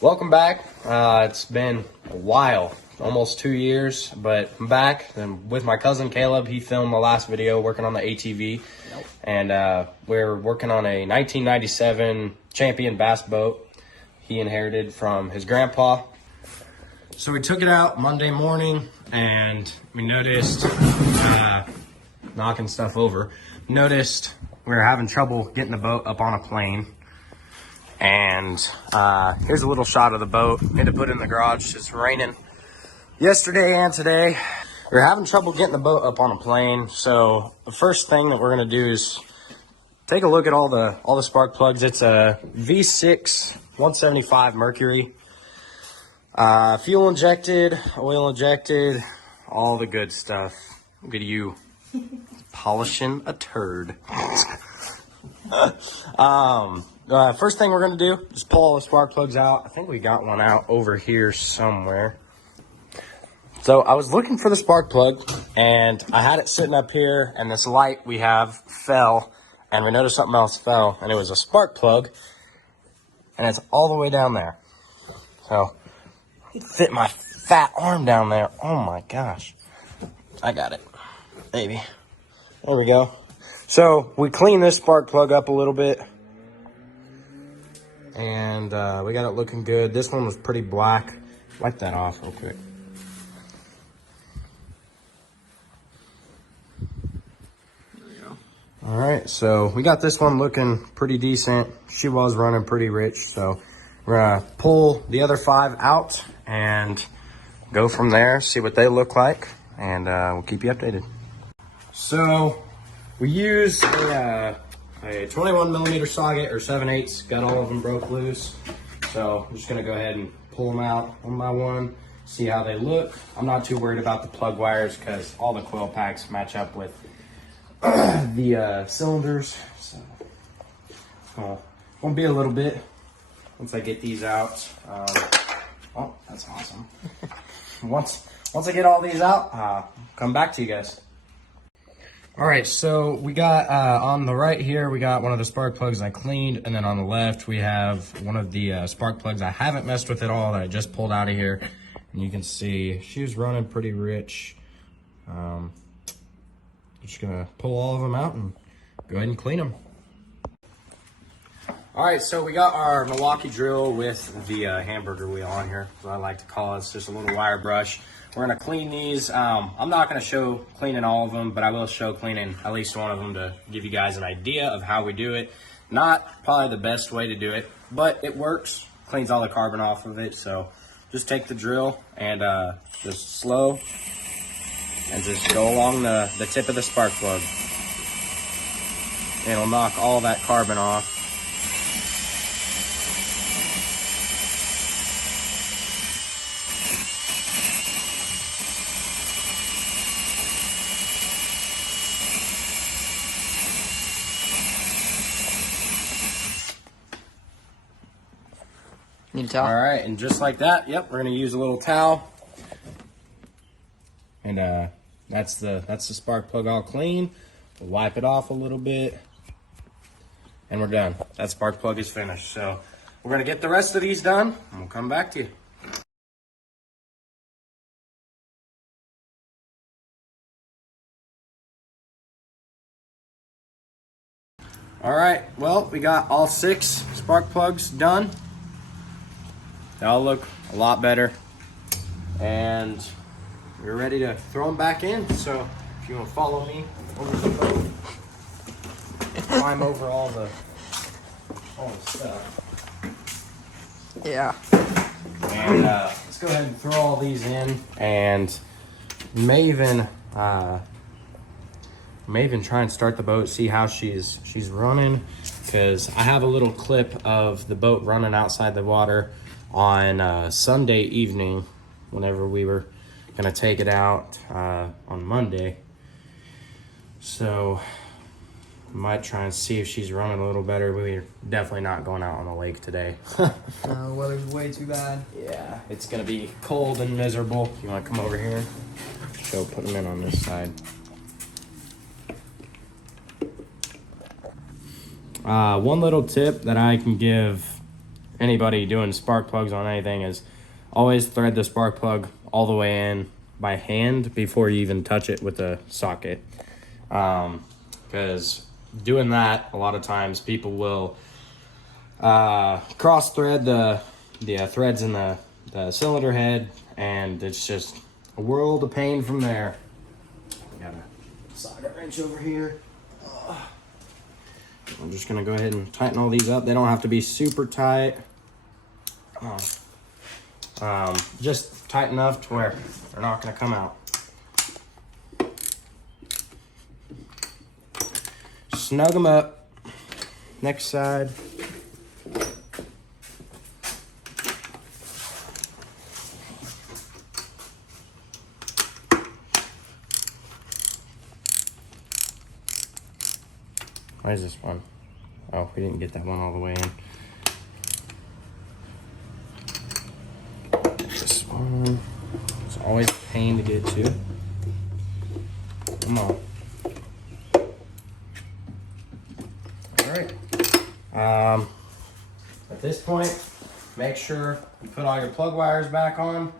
Welcome back. It's been a while, almost 2 years, but I'm back and with my cousin Caleb. He filmed the last video working on the ATV, and we're working on a 1997 Champion bass boat he inherited from his grandpa. So we took it out Monday morning, and we noticed, knocking stuff over, noticed we were having trouble getting the boat up on a plane. And here's a little shot of the boat. Had to put it in the garage. It's raining yesterday and today. We're having trouble getting the boat up on a plane. So the first thing that we're gonna do is take a look at all the spark plugs. It's a V6 175 Mercury. Fuel injected, oil injected, all the good stuff. Look at you polishing a turd. First thing we're gonna do is pull all the spark plugs out. I think we got one out over here somewhere. So I was looking for the spark plug, and I had it sitting up here, and this light we have fell, and we noticed something else fell, and it was a spark plug, and it's all the way down there. So it fit my fat arm down there. Oh my gosh. I got it. Maybe. There we go. So we cleaned this spark plug up a little bit, and we got it looking good. This one was pretty black. Wipe that off real quick. There we go. All right, so we got this one looking pretty decent. She was running pretty rich, so we're gonna pull the other 5 out and go from there, see what they look like, and we'll keep you updated. So we used a 21 millimeter socket or 7/8. Got all of them broke loose. So I'm just gonna go ahead and pull them out one by one, see how they look. I'm not too worried about the plug wires because all the coil packs match up with the cylinders. So it's gonna be a little bit once I get these out. Oh, that's awesome. Once I get all these out, come back to you guys. All right, so we got on the right here, we got one of the spark plugs I cleaned, and then on the left we have one of the spark plugs I haven't messed with at all that I just pulled out of here. And you can see she was running pretty rich. Just gonna pull all of them out and go ahead and clean them. All right, so we got our Milwaukee drill with the hamburger wheel on here, what I like to call it. It's just a little wire brush. We're gonna clean these. I'm not gonna show cleaning all of them, but I will show cleaning at least one of them to give you guys an idea of how we do it. Not probably the best way to do it, but it works. Cleans all the carbon off of it. So just take the drill and just slow and just go along the tip of the spark plug. And it'll knock all that carbon off. Need a towel? All right, and just like that, yep, we're gonna use a little towel. And that's the spark plug all clean. We'll wipe it off a little bit, and we're done. That spark plug is finished. So we're gonna get the rest of these done, and we'll come back to you. All right, well, we got all 6 spark plugs done. They all look a lot better, and we're ready to throw them back in. So if you want to follow me over the boat, climb over all the stuff. Yeah. And let's go ahead and throw all these in, and may even try and start the boat, see how she's running, because I have a little clip of the boat running outside the water on Sunday evening whenever we were gonna take it out on Monday. So I might try and see if she's running a little better. We're definitely not going out on the lake today. The weather's way too bad. Yeah, it's gonna be cold and miserable. You wanna come over here? So put them in on this side. One little tip that I can give anybody doing spark plugs on anything is always thread the spark plug all the way in by hand before you even touch it with the socket. Because doing that, a lot of times people will cross thread the threads in the cylinder head, and it's just a world of pain from there. Got a socket wrench over here. I'm just gonna go ahead and tighten all these up. They don't have to be super tight. Just tight enough to where they're not gonna come out. Snug them up. Next side. Why is this one? Oh, we didn't get that one all the way in. This one. It's always a pain to get to. Come on. Alright. At this point, make sure you put all your plug wires back on.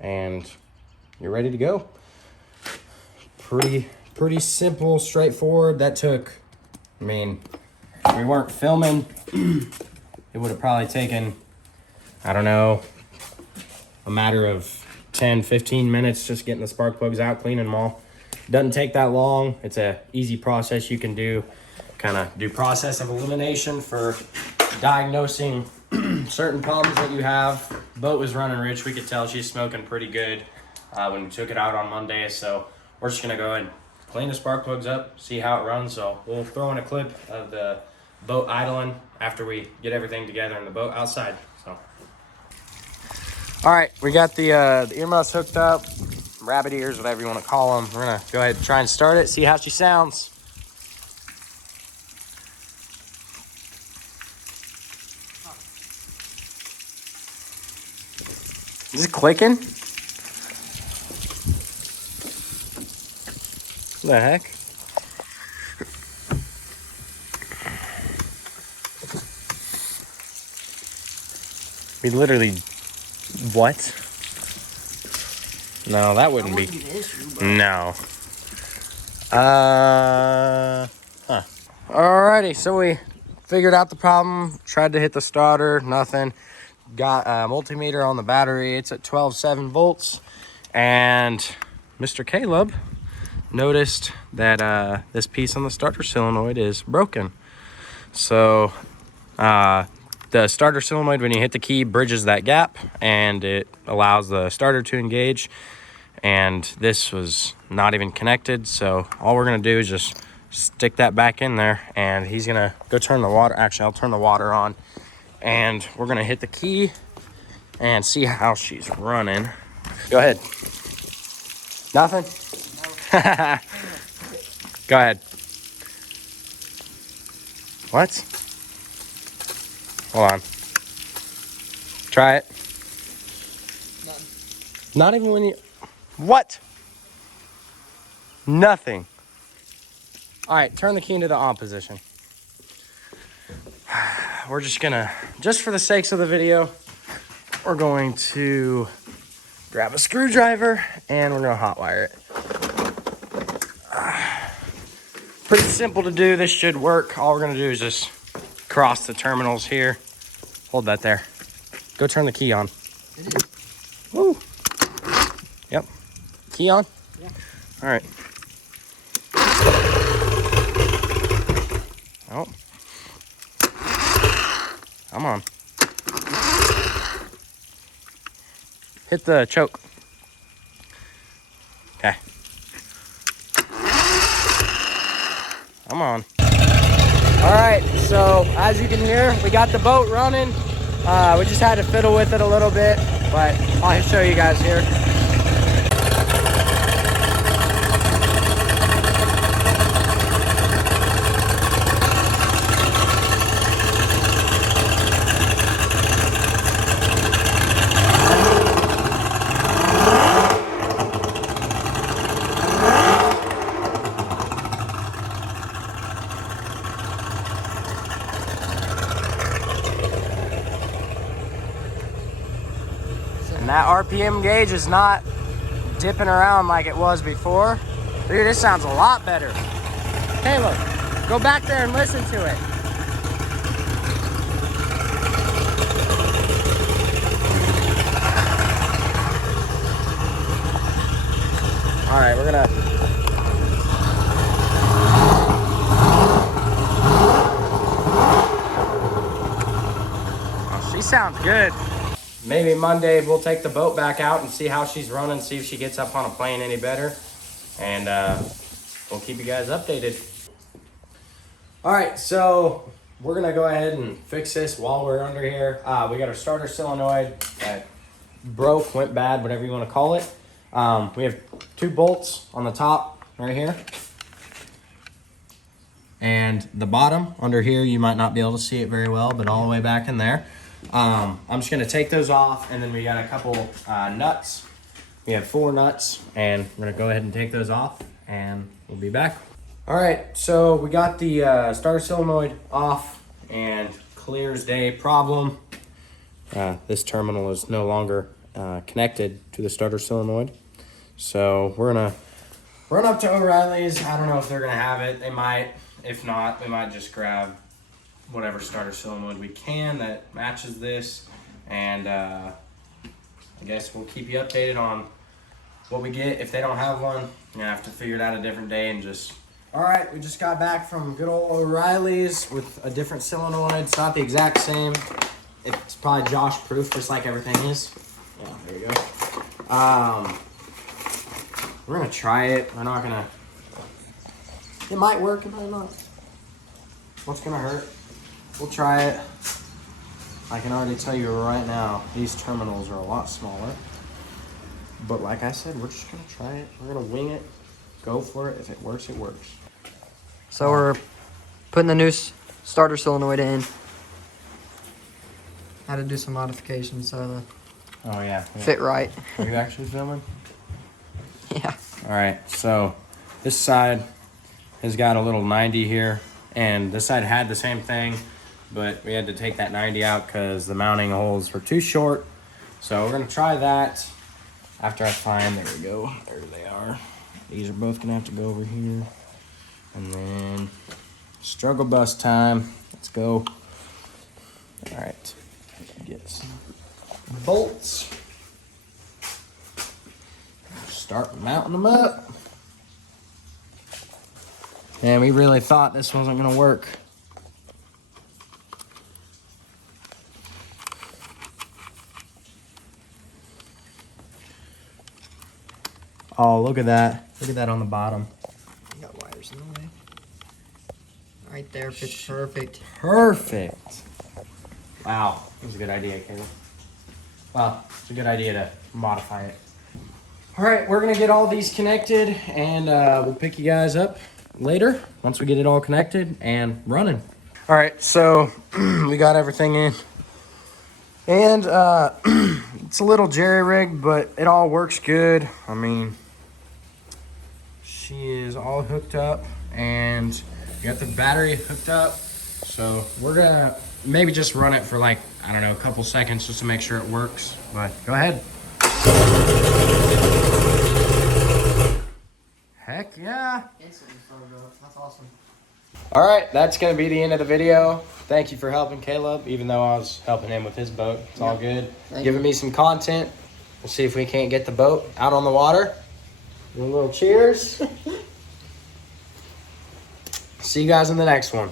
And you're ready to go. Pretty simple, straightforward. That took, I mean, if we weren't filming, it would have probably taken, I don't know, a matter of 10, 15 minutes just getting the spark plugs out, cleaning them all. Doesn't take that long. It's a easy process you can do. Kind of do process of elimination for diagnosing certain problems that you have. Boat was running rich. We could tell she's smoking pretty good when we took it out on Monday. So we're just gonna go ahead and clean the spark plugs up, see how it runs. So we'll throw in a clip of the boat idling after we get everything together in the boat outside. So, all right, we got the earmuffs hooked up, rabbit ears, whatever you want to call them. We're gonna go ahead and try and start it, see how she sounds. Is it clicking? What the heck? We literally, what? No, that wouldn't be. No. Alrighty, so we figured out the problem. Tried to hit the starter, nothing. Got a multimeter on the battery. It's at 12.7 volts, and Mr. Caleb noticed that this piece on the starter solenoid is broken. So the starter solenoid, when you hit the key, bridges that gap and it allows the starter to engage, and this was not even connected. So all we're gonna do is just stick that back in there, and he's gonna go turn the water. Actually, I'll turn the water on, and we're gonna hit the key and see how she's running. Go ahead. Nothing? Go ahead. What? Hold on. Try it. None. Not even when you... What? Nothing. All right, turn the key into the on position. We're just gonna, just for the sakes of the video, we're going to grab a screwdriver and we're gonna hotwire it. Pretty simple to do. This should work. All we're gonna do is just cross the terminals here. Hold that there. Go turn the key on. Woo. Yep. Key on? Yeah. All right. Oh. Come on. Hit the choke. Okay. Come on. All right, so as you can hear, we got the boat running. We just had to fiddle with it a little bit, but I'll show you guys here. And that RPM gauge is not dipping around like it was before. Dude, this sounds a lot better. Caleb, go back there and listen to it. All right, we're gonna. Oh, she sounds good. Maybe Monday we'll take the boat back out and see how she's running, see if she gets up on a plane any better. And we'll keep you guys updated. All right, so we're gonna go ahead and fix this while we're under here. We got our starter solenoid that broke, went bad, whatever you wanna call it. We have 2 bolts on the top right here. And the bottom under here, you might not be able to see it very well, but all the way back in there. I'm just gonna take those off, and then we got a couple nuts. We have 4 nuts, and we're gonna go ahead and take those off, and we'll be back. All right, so we got the starter solenoid off, and clear as day. Problem, this terminal is no longer connected to the starter solenoid. So we're gonna run up to O'Reilly's. I don't know if they're gonna have it. They might. If not, we might just grab whatever starter solenoid we can that matches this, and I guess we'll keep you updated on what we get. If they don't have one, you have to figure it out a different day and just. All right, we just got back from good old O'Reilly's with a different solenoid. It's not the exact same. It's probably Josh proof, just like everything is. Yeah, there you go. We're gonna try it. We're not gonna. It might work, it might not. What's gonna hurt? We'll try it. I can already tell you right now, these terminals are a lot smaller. But like I said, we're just gonna try it. We're gonna wing it, go for it. If it works, it works. So we're putting the new starter solenoid in. Had to do some modifications so the Oh yeah. fit right. Are you actually filming? Yeah. All right, so this side has got a little 90 here, and this side had the same thing, but we had to take that 90 out because the mounting holes were too short. So we're gonna try that after I find, there we go, there they are. These are both gonna have to go over here. And then struggle bus time, let's go. All right, get some bolts. Start mounting them up. And we really thought this wasn't gonna work. Oh, look at that. Look at that on the bottom. You got wires in the way. Right there, fits perfect. Perfect. Wow, that was a good idea, Caleb. Well, it's a good idea to modify it. All right, we're gonna get all these connected, and we'll pick you guys up later once we get it all connected and running. All right, so we got everything in, and it's a little jerry-rigged, but it all works good. I mean, she is all hooked up, and we got the battery hooked up. So we're gonna maybe just run it for like, I don't know, a couple seconds just to make sure it works. But go ahead. Heck yeah. That's awesome. All right, that's gonna be the end of the video. Thank you for helping Caleb, even though I was helping him with his boat. It's all good. Giving me some content. We'll see if we can't get the boat out on the water. A little cheers. See you guys in the next one.